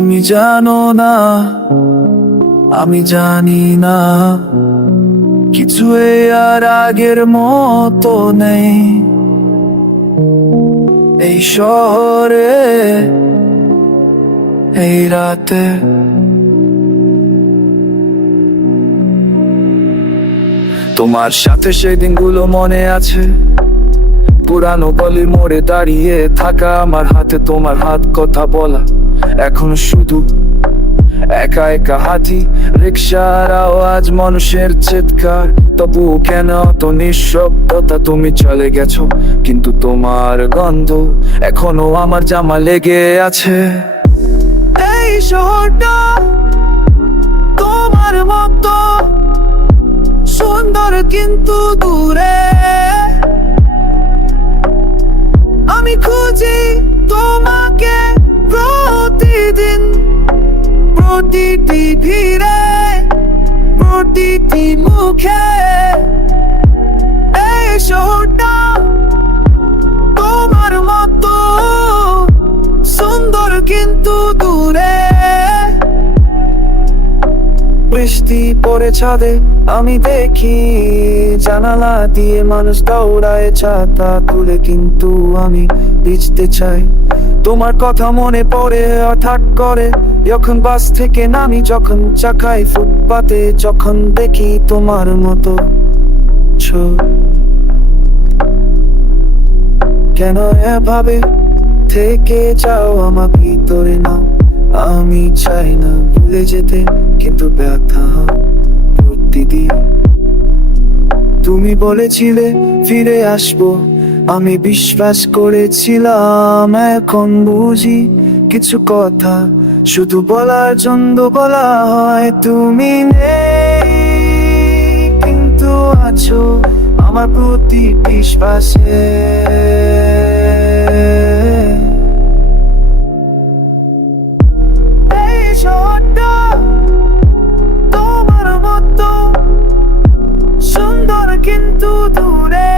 তুমি জানো না, আমি জানি না, কিছু আর আগের মতো নেই এই শহরে, এই রাতে। তোমার সাথে সেই দিনগুলো মনে আছে, পুরানো গলি মোড়ে দাঁড়িয়ে থাকা, আমার হাতে তোমার হাত, কথা বলা এখন শুধু একা একা হাঁটি, রিক্সার আওয়াজ, মানুষের চিৎকার, তবু কেন তো নিঃশব্দতা? তুমি চলে গেছো কিন্তু তোমার গন্ধ এখনো আমার জামা লেগে আছে। এই শহরটা তোমার মতো সুন্দর কিন্তু দূরে, আমি খুঁজি তোমাকে প্রতিদিন, প্রতিটি ভিড়ে, প্রতিটি মুখে। এই শহরটা তোমার মতো সুন্দর কিন্তু দূরে। বৃষ্টি পড়ে ছাদে আমি দেখি, জানালা দিয়ে মানুষ দৌড়ায় ছাতা তুলে, কিন্তু আমি ভিজতে চাই। তোমার কথা মনে পড়ে হঠাৎ করে, যখন বাস থেকে নামি, যখন চাকাই ফুটপাতে, যখন দেখি তোমার মতো কেন এভাবে থেকে যাও আমার ভিতরে না। আমি চাই না ভুলে যেতে, কিন্তু ব্যথা প্রতিদিন। তুমি বলেছিলে ফিরে আসবো, আমি বিশ্বাস করেছিলাম, এখন বুঝি কিছু কথা শুধু বলার জন্য বলা হয়। তুমি নেই কিন্তু আছো আমার প্রতি বিশ্বাসে। এই শহরটা তোমার মতো সুন্দর কিন্তু দূরে।